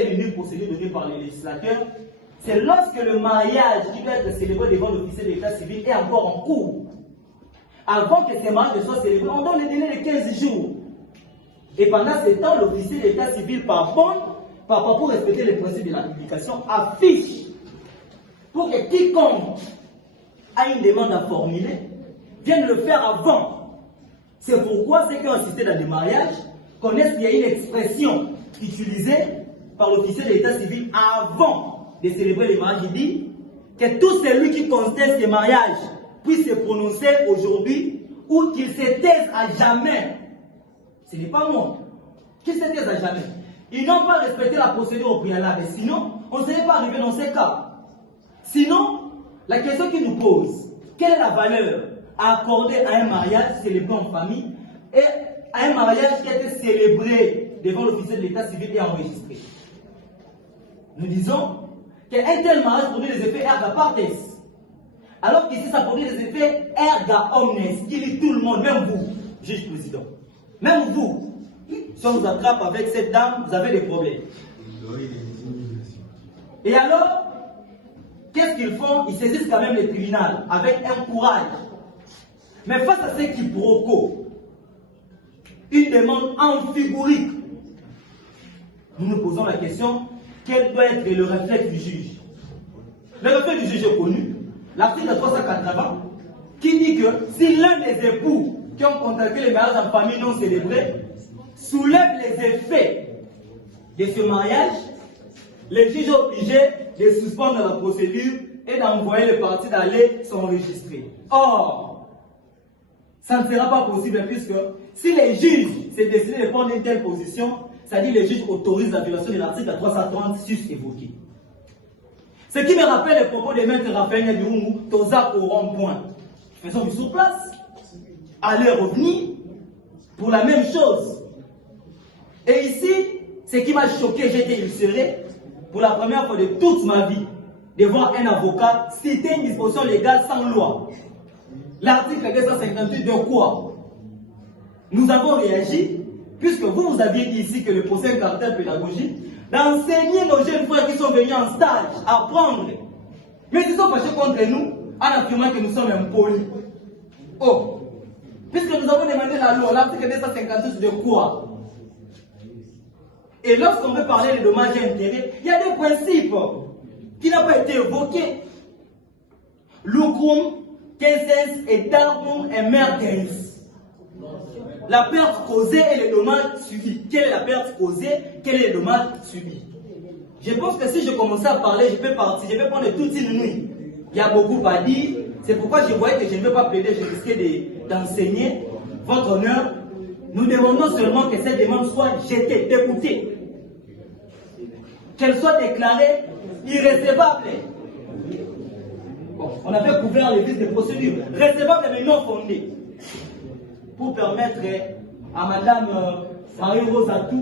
et l'unique procédure donnée par les législateurs, c'est lorsque le mariage qui doit être célébré devant l'officier de l'état civil est encore en cours. Avant que ces mariages soient célébrés, on donne le délai de 15 jours. Et pendant ce temps, l'officier de l'état civil, pour respecter les principes de la publication, affiche pour que quiconque a une demande à formuler vienne le faire avant. C'est pourquoi ceux qui ont assisté dans des mariages connaissent qu'il y a une expression utilisée par l'officier de l'état civil avant de célébrer les mariages. Il dit que tout celui qui conteste les mariages puisse se prononcer aujourd'hui ou qu'il se taise à jamais. Ce n'est pas moi. Qu'il se taise à jamais. Ils n'ont pas respecté la procédure au préalable. Sinon, on ne serait pas arrivé dans ces cas. Sinon, la question qu'ils nous posent, quelle est la valeur à accorder à un mariage célébré en famille et à un mariage qui a été célébré devant l'officier de l'état civil et enregistré? Nous disons qu'un tel mariage produit des effets erga partes, alors qu'ici ça produit des effets erga omnes, qui lie tout le monde, même vous, juge président. Même vous, si on vous attrape avec cette dame, vous avez des problèmes. Et alors, qu'est-ce qu'ils font? Ils saisissent quand même les tribunaux avec un courage. Mais face à ces quiproquos, une demande amphigorique, nous nous posons la question, quel doit être le réflexe du juge? Le réflexe du juge est connu, l'article 380, qui dit que si l'un des époux qui ont contracté les mariages en famille non célébrés soulève les effets de ce mariage, le juge est obligé de suspendre la procédure et d'envoyer les parties d'aller s'enregistrer. Or, ça ne sera pas possible puisque si les juges s'est décidé de prendre une telle position, c'est-à-dire les juges autorisent la violation de l'article 330 sus évoqué. Ce qui me rappelle les propos de maître Raphaël Nyabirungu, Toza au rond-point. Faisons du sur place, aller revenir pour la même chose. Et ici, ce qui m'a choqué, j'ai été illustré pour la première fois de toute ma vie de voir un avocat citer une disposition légale sans loi. L'article 258 de quoi? Nous avons réagi, puisque vous aviez dit ici que le procès est un caractère pédagogique, d'enseigner nos jeunes frères qui sont venus en stage à apprendre. Mais ils sont fâchés contre nous en affirmant que nous sommes impolis. Oh, puisque nous avons demandé la loi, l'article 258 de quoi? Et lorsqu'on veut parler des dommages et intérêts, il y a des principes qui n'ont pas été évoqués. Lucrum, quinces et darbum emergens. La perte causée et les dommages subis. Quelle est la perte causée? Quel est le dommage subi? Je pense que si je commençais à parler, je peux partir, je peux prendre toute une nuit. Il y a beaucoup à dire. C'est pourquoi je voyais que je ne veux pas plaider, je risquais d'enseigner. Votre honneur, nous demandons seulement que cette demande soit jetée, déboutée. Qu'elle soit déclarée irrécevable. Bon, on avait couvert les vices de procédure. Recevable mais non fondée. Pour permettre à Madame Marie-Rose Atou